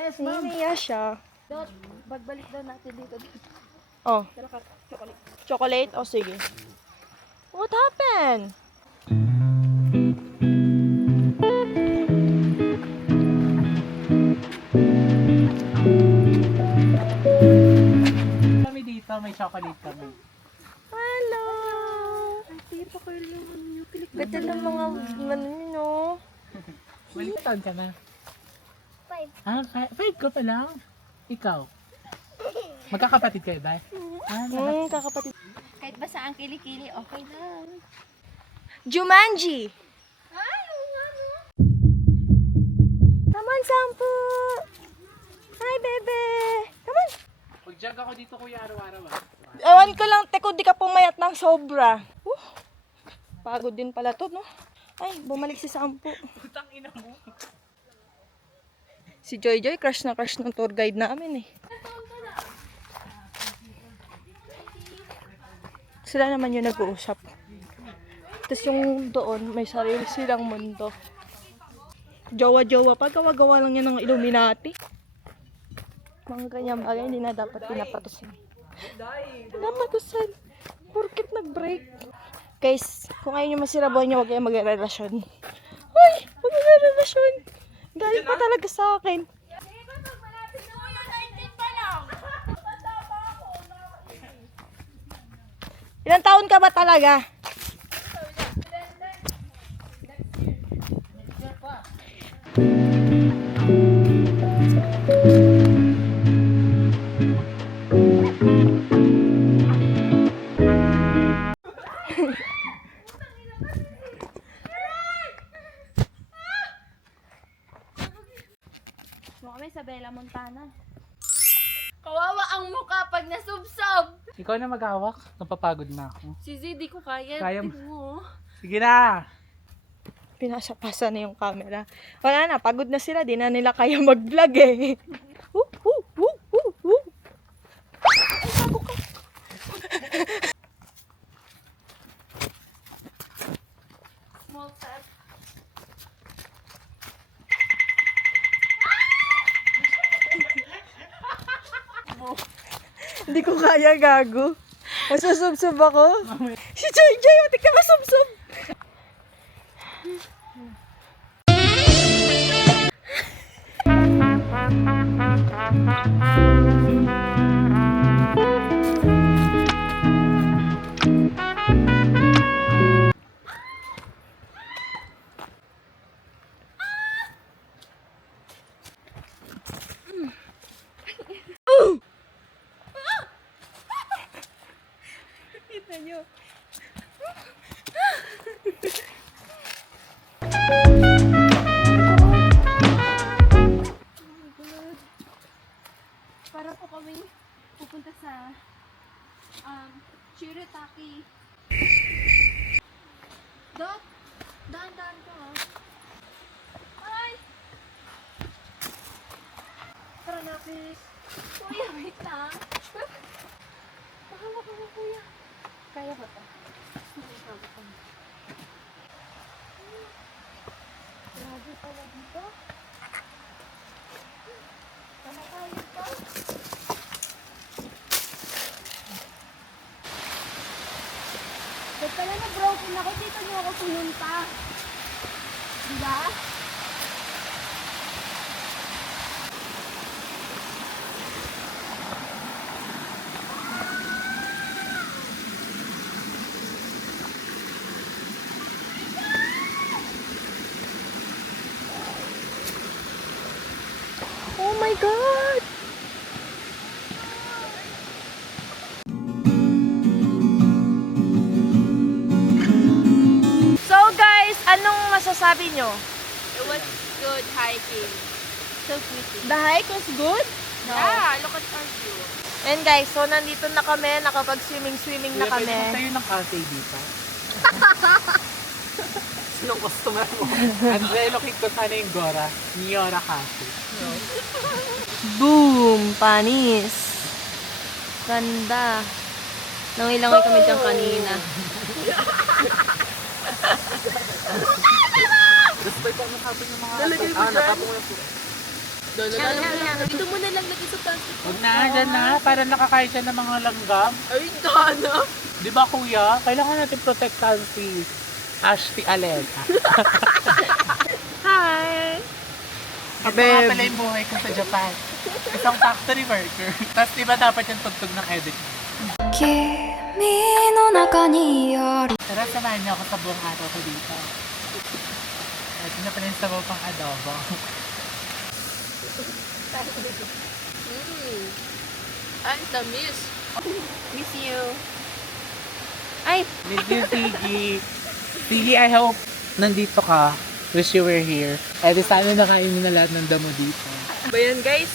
Yes, ma'am. Niniya siya. Dot, bagbalik daw natin dito. Oh, Chocolate. chocolate? O sige. What happened? Kami dito, may chocolate kami. Hello! Ay, pa kayo naman yung pilik. Ganda ng mga ano no? Maliit taon ka na. 5. Ah, 5 ka pa lang. Ikaw. Magkakapatid kayo ba? Kakapatid. Kahit ba saan kilikili, okay lang. Jumanji! Ay, oo nga no. Come on, Sampu! Hi, bebe! Come on! Pag-jog ako dito kuya araw-araw ah. Ewan ko lang, teko, di ka pumayat ng sobra. Pagod din pala to, no? Ay, bumalik si Sampu. Putang ina mo. Si Joy Joy, crush na crush ng tour guide namin eh. Sila naman yung nag-uusap. Tapos yung doon, may sarili silang mundo. Jowa-jowa pa, gawa-gawa lang yan ng Illuminati. Mga ganyang bagay, hindi na dapat pinapatusan. Pinapatusan. Porkit nag-break. Guys, kung ayaw nyo masira buhay nyo, huwag kayong mag-relasyon. Uy! Huwag mag-relasyon! Galing pa talaga sa akin. Ilang taon ka ba talaga? Mo kami sa Bella Montana. Kawawa ang mukha pag nasubsob. Ikaw na mag-hawak. Napapagod na ako. Si Z, di ko kaya. Kaya mo. Tingnan mo. Sige na! Pinasa-pasa na yung camera. Wala na, pagod na sila. Di na nila kaya mag-vlog eh. Small step. Hindi ko kaya, gago. Masusubsob ako. Si Joy Joy, mati ka masubsob. Kita nyo. Para po kami pupunta sa Shirataki. Dot, dahan-dahan ka ha. Ay! Tara na, please. Kuya, wait lang. Bahala ka na, kuya. Kaya ba ito? Grabe pala dito. Tama tayo ito. Ba't pala na-broken ako? Dito niyo ako pumunta. Diba? Oh my God! So guys, anong masasabi nyo? It was good hiking. So pretty. The hike was good? Yeah, look at our view. And guys, so nandito na kami, nakapag-swimming na Kuya, pwede kami. mo tayo ng cafe dito? Sinong customer mo? Andre, looking ko sana yung Gora. Niora Cafe. Boom! Panis! Ganda! Nangilangoy kami dyan kanina. Gusto ko nakapin yung mga... Nakapin mo na po. Dito mo na lang lagi sa plastic. Huwag na, dyan na. Para nakakain siya ng mga langgam. Ay, Dana. Di ba kuya? Kailangan natin protektahan si Ashley Alena. Hi! Ito nga pala yung buhay ko sa Japan. Isang factory worker. Tapos di ba dapat yung tugtog ng edit? 君の中にある Tara, samahan niyo ako sa buong araw ko dito. Ito na pala yung sabaw pang adobo. Ang tamis. Miss you. Ay! Miss you, Siggy. Siggy, I hope nandito ka. Wish you were here. Eh, di sana nakainin na lahat ng damo dito. Ba yan guys?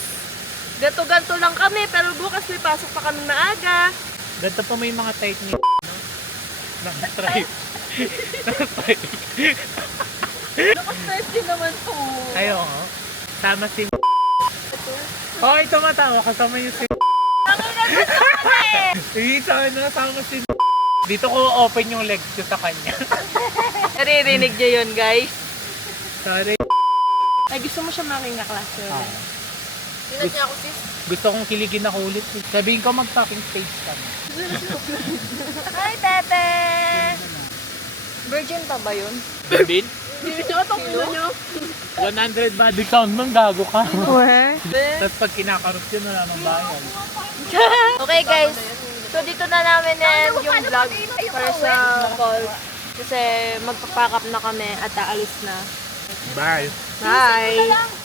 Ganto-ganto lang kami, pero bukas may pasok pa kami maaga. Ganito pa may mga tight ni naka-stripe. Naka-stripe. Naka-stress din naman to. Ayaw nga. Sama si oh, ito matawa. Kasama yung si Hindi, sana sama si dito ko open yung legs ko sa kanya. Naririnig niyo yun guys. Sorry. Ay, gusto mo siya making kaklase. Tinat niya ako, sis. Gusto kong kiligin ako ulit. Sabihin ko mag-talking stage kami. Hi, Tete! Virgin pa ba yun? Sabihin? Hindi siya itong ino niyo. 100 body count nung gago ka. Weh? Tapos pag kinakarot yun, wala nang bayan. Okay guys, so dito na namin end yung vlog para sa call. Kasi magpapack up na kami at aalis na. Bye. Bye!